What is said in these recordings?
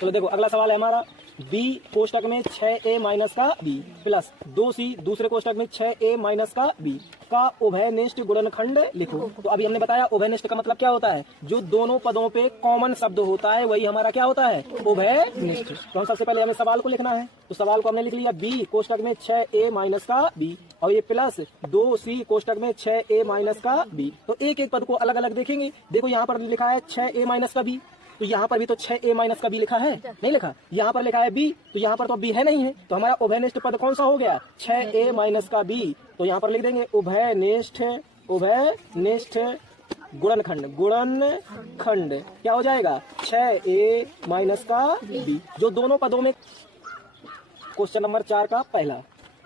तो देखो अगला सवाल है हमारा, b कोष्टक में 6a माइनस का b प्लस 2c दूसरे कोष्टक में 6a माइनस का b का उभयनिष्ठ गुणनखंड लिखो। तो अभी हमने बताया उभयनिष्ठ का मतलब क्या होता है, जो दोनों पदों पे कॉमन शब्द होता है वही हमारा क्या होता है, उभयनिष्ठ। तो हम सबसे पहले हमें सवाल को लिखना है, तो सवाल को हमने लिख लिया, b कोष्टक में 6a माइनस का b और ये प्लस 2c कोष्टक में 6a माइनस का b। तो एक एक पद को अलग अलग देखेंगे। देखो यहाँ पर लिखा है 6a माइनस का b, तो यहाँ पर भी तो 6a माइनस का b लिखा है, नहीं लिखा। यहाँ पर लिखा है b, तो यहाँ पर तो b है नहीं है, तो हमारा उभयनिष्ठ पद कौन सा हो गया, 6a माइनस का b। तो यहाँ पर लिख देंगे उभयनिष्ठ गुणनखंड, गुणनखंड क्या हो जाएगा, 6a माइनस का b। जो दोनों पदों में, क्वेश्चन नंबर 4 का पहला,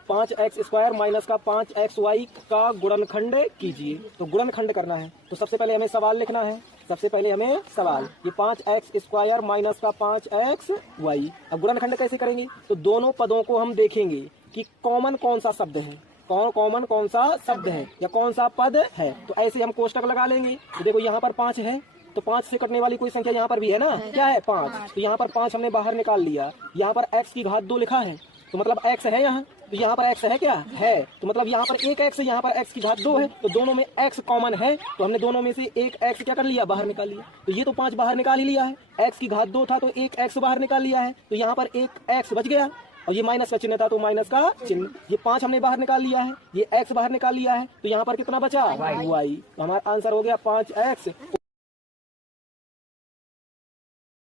5x स्क्वायर माइनस का 5xy का गुणनखंड कीजिए। तो गुणनखंड करना है, तो सबसे पहले हमें सवाल लिखना है। सबसे पहले हमें सवाल, ये 5x स्क्वायर माइनस का 5xy। अब गुणनखंड कैसे करेंगे, तो दोनों पदों को हम देखेंगे कि कॉमन कौन सा शब्द है, कॉमन कौन सा शब्द है या कौन सा पद है। तो ऐसे हम कोष्टक लगा लेंगे। तो देखो यहाँ पर 5 है, तो 5 से कटने वाली कोई संख्या यहाँ पर भी है ना, क्या है 5। तो यहाँ पर 5 हमने बाहर निकाल लिया। यहाँ पर x की घात 2 लिखा है, तो मतलब x है यहाँ, तो यहाँ पर x है क्या है, तो मतलब यहाँ पर एक x है, यहाँ पर x की घात 2 है, तो दोनों में x कॉमन है, तो हमने दोनों में से एक x क्या कर लिया, बाहर निकाल लिया। तो ये तो 5 बाहर निकाल ही लिया है, x की घात 2 था तो एक x बाहर निकाल लिया है, तो यहाँ पर एक x बच गया और ये माइनस का चिन्ह था तो माइनस का चिन्ह। ये 5 हमने बाहर निकाल लिया है, ये x बाहर निकाल लिया है, तो यहाँ पर कितना बचा y। तो हमारा आंसर हो गया 5x।